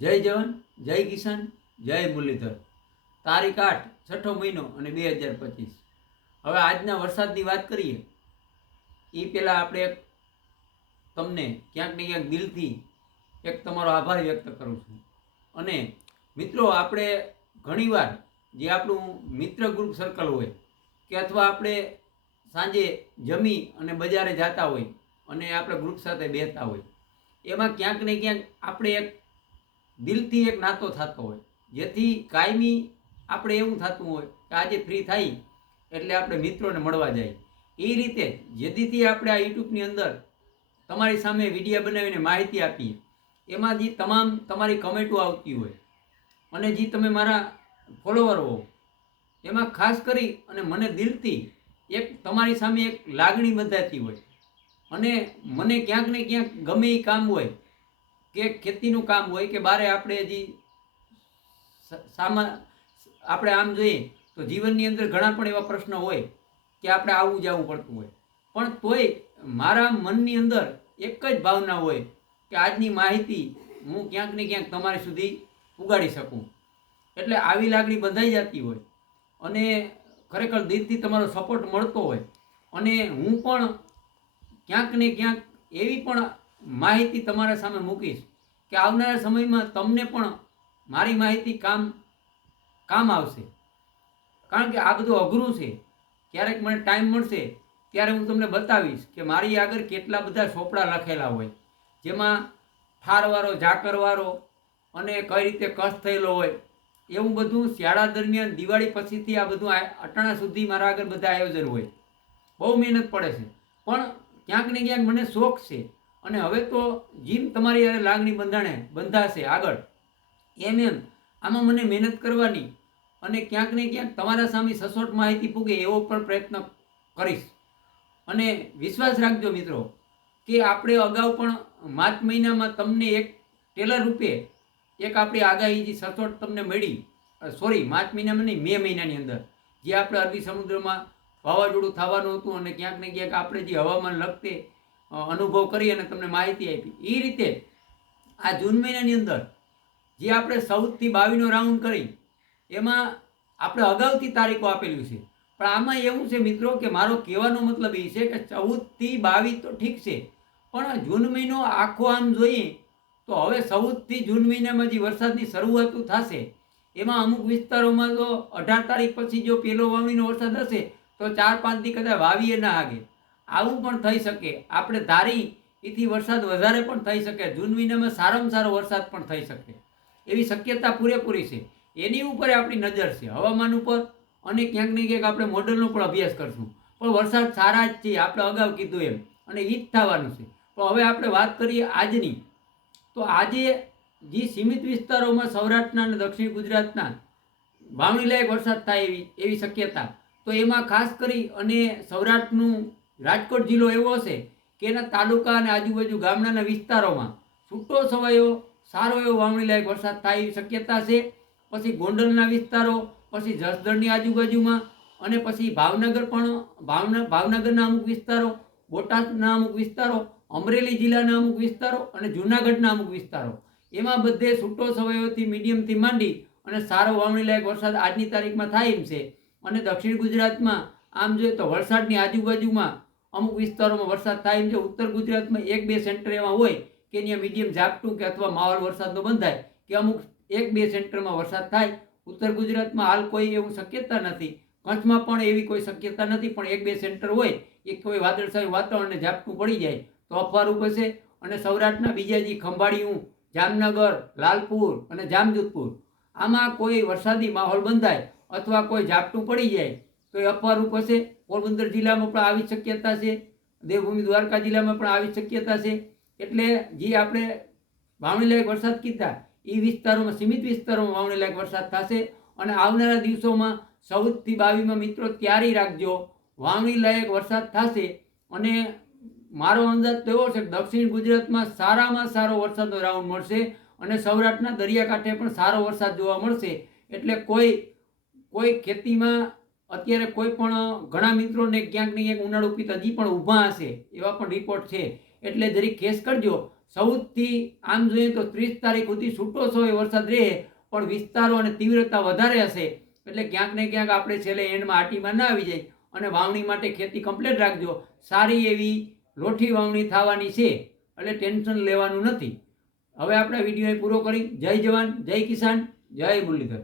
જય જવાન, જય કિસાન, જય મુરલીધર। તારીખ 8 છઠ્ઠો મહિનો અને 2025। હવે આજના વરસાદની વાત કરીએ એ પહેલાં આપણે તમને ક્યાંક ને ક્યાંક દિલથી એક તમારો આભાર વ્યક્ત કરું છું। અને મિત્રો, આપણે ઘણીવાર જે આપણું મિત્ર ગ્રુપ સર્કલ હોય કે અથવા આપણે સાંજે જમી અને બજારે જતા હોય અને આપણે ગ્રુપ સાથે બેસતા હોય, એમાં ક્યાંક ને ક્યાંક આપણે એક દિલથી એક નાતો થતો હોય, જેથી કાયમી આપણે એવું થતું હોય કે આજે ફ્રી થાય એટલે આપણે મિત્રોને મળવા જાય। એ રીતે જેદીથી આપણે આ યુટ્યુબની અંદર તમારી સામે વિડીયો બનાવીને માહિતી આપીએ, એમાં જે તમામ તમારી કમેન્ટો આવતી હોય અને જે તમે મારા ફોલોવર હો, એમાં ખાસ કરી અને મને દિલથી એક તમારી સામે એક લાગણી બંધાતી હોય। અને મને ક્યાંક ને ક્યાંક ગમે એ કામ હોય કે ખેતીનું કામ હોય કે બારે આપણે હજી આપણે આમ જોઈએ તો જીવનની અંદર ઘણા પણ એવા પ્રશ્નો હોય કે આપણે આવવું જવું પડતું હોય, પણ તોય મારા મનની અંદર એક જ ભાવના હોય કે આજની માહિતી હું ક્યાંક ને ક્યાંક તમારી સુધી ઉગાડી શકું। એટલે આવી લાગણી બંધાઈ જતી હોય અને ખરેખર દિલથી તમારો સપોર્ટ મળતો હોય અને હું પણ ક્યાંક ને ક્યાંક એવી પણ માહિતી તમારા સામે મૂકીશ કે આવનારા સમયમાં તમને પણ મારી માહિતી કામ આવશે। કારણ કે આ બધું અઘરું છે। ક્યારેક મને ટાઈમ મળશે ત્યારે હું તમને બતાવીશ કે મારી આગળ કેટલા બધા ચોપડા લખેલા હોય, જેમાં ઠારવાળો, ઝાકરવાળો અને કઈ રીતે કષ્ટ થયેલો હોય, એવું બધું શિયાળા દરમિયાન દિવાળી પછીથી આ બધું અટાણા સુધી મારા આગળ બધા આયોજન હોય। બહુ મહેનત પડે છે, પણ ક્યાંક ને ક્યાંક મને શોખ છે। અને હવે તો જેમ તમારી યારે લાગણી બંધાશે આગળ, એમ આમાં મને મહેનત કરવાની અને ક્યાંક ને ક્યાંક તમારા સામે સચોટ માહિતી પૂગે એવો પણ પ્રયત્ન કરીશ। અને વિશ્વાસ રાખજો મિત્રો કે આપણે અગાઉ પણ માર્ચ મહિનામાં તમને એક ટેલર રૂપે એક આપણી આગાહી જે સચોટ તમને મળી, માર્ચ મહિનામાં નહીં, મે મહિનાની અંદર, જે આપણે અરબી સમુદ્રમાં વાવાઝોડું થવાનું હતું અને ક્યાંક ને ક્યાંક આપણે જે હવામાન લગતે અનુભવ કરી અને તમને માહિતી આપી, એ રીતે આ જૂન મહિનાની અંદર જે આપણે 14થી 22નો રાઉન્ડ કરી, એમાં આપણે અગાઉથી તારીખો આપેલી છે। પણ આમાં એવું છે મિત્રો કે મારો કહેવાનો મતલબ એ છે કે 14થી 22 તો ઠીક છે, પણ જૂન મહિનો આખો આમ જોઈએ તો હવે 14થી જૂન મહિનામાં જે વરસાદની શરૂઆત થશે, એમાં અમુક વિસ્તારોમાં તો 18 તારીખ પછી જો પહેલો વાવણીનો વરસાદ હશે તો 4-5 દી કદાચ વાવીએ ના આગે, આવું પણ થઈ શકે। આપણે ધારી એથી વરસાદ વધારે પણ થઈ શકે, જૂન મહિનામાં સારામાં સારો વરસાદ પણ થઈ શકે એવી શક્યતા પૂરેપૂરી છે। એની ઉપર આપણી નજર છે, હવામાન ઉપર, અને ક્યાંક ને ક્યાંક આપણે મોડલનો પણ અભ્યાસ કરશું। પણ વરસાદ સારા જ છે, આપણે અગાઉ કીધું એમ, અને એ જ થવાનું છે। પણ હવે આપણે વાત કરીએ આજની, તો આજે જે સીમિત વિસ્તારોમાં સૌરાષ્ટ્રના અને દક્ષિણ ગુજરાતના વાવણી લાયક વરસાદ થાય એવી શક્યતા, તો એમાં ખાસ કરી અને સૌરાષ્ટ્રનું રાજકોટ જિલ્લો એવો હશે કે એના તાલુકા અને આજુબાજુ ગામડાના વિસ્તારોમાં છૂટો છવાયો સારો એવો વાવણી લાયક વરસાદ થાય એવી શક્યતા છે। પછી ગોંડલના વિસ્તારો, પછી જસદણની આજુબાજુમાં, અને પછી ભાવનગર પણ, ભાવનગરના અમુક વિસ્તારો, બોટાદના અમુક વિસ્તારો, અમરેલી જિલ્લાના અમુક વિસ્તારો અને જૂનાગઢના અમુક વિસ્તારો, એમાં બધે છૂટો છવાયોથી મીડિયમથી માંડી અને સારો વાવણી લાયક વરસાદ આજની તારીખમાં થાય એમ છે। અને દક્ષિણ ગુજરાતમાં આમ જોઈએ તો વલસાડની આજુબાજુમાં અમુક વિસ્તારોમાં વરસાદ થાય એમ છે। ઉત્તર ગુજરાતમાં 1-2 સેન્ટર એવા હોય કે ત્યાં મીડિયમ ઝાપટું કે અથવા માહોલ વરસાદનો બંધાય કે અમુક 1-2 સેન્ટરમાં વરસાદ થાય। ઉત્તર ગુજરાતમાં હાલ કોઈ એવું શક્યતા નથી, કચ્છમાં પણ એવી કોઈ શક્યતા નથી, પણ 1-2 સેન્ટર હોય, એક કોઈ વાદળછાયું વાતાવરણ ને ઝાપટું પડી જાય તો અફવારૂપ હશે। અને સૌરાષ્ટ્રના બીજા જે ખંભાળિયું, જામનગર, લાલપુર અને જામજોધપુર, આમાં કોઈ વરસાદી માહોલ બંધાય અથવા કોઈ ઝાપટું પડી જાય તો એ અફવારૂપ હશે। પોરબંદર જિલ્લામાં પણ આવી શક્યતા છે, દેવભૂમિ દ્વારકા જિલ્લામાં પણ આવી શક્યતા છે। એટલે જે આપણે વાવણી લાયક વરસાદ કીધા એ વિસ્તારોમાં, સીમિત વિસ્તારોમાં વાવણી લાયક વરસાદ થશે। અને આવનારા દિવસોમાં 14થી 22માં મિત્રો તૈયારી રાખજો, વાવણી લાયક વરસાદ થશે। અને મારો અંદાજ તો એવો છે કે દક્ષિણ ગુજરાતમાં સારામાં સારો વરસાદનો રાઉન્ડ મળશે અને સૌરાષ્ટ્રના દરિયાકાંઠે પણ સારો વરસાદ જોવા મળશે। એટલે કોઈ ખેતીમાં અત્યારે કોઈ પણ ઘણા મિત્રોને ક્યાંક ને ક્યાંક ઉનાળુ પિત્ત હજી પણ ઊભા હશે એવા પણ રિપોર્ટ છે। એટલે જરીક કેસ કરજો, 14થી આમ જોઈએ તો 30 તારીખ સુધી છૂટો છવાયો વરસાદ રહે, પણ વિસ્તારો અને તીવ્રતા વધારે હશે. એટલે ક્યાંક ને ક્યાંક આપણે છેલ્લે એન્ડમાં હાટીમાં ના આવી જાય. અને વાવણી માટે ખેતી કમ્પ્લીટ રાખજો. સારી એવી લોઠી વાવણી થવાની છે, એટલે ટેન્શન લેવાનું નથી. હવે આપણે વિડીયો પૂરો કરી. જય જવાન, જય કિસાન, જય મુરલીધર.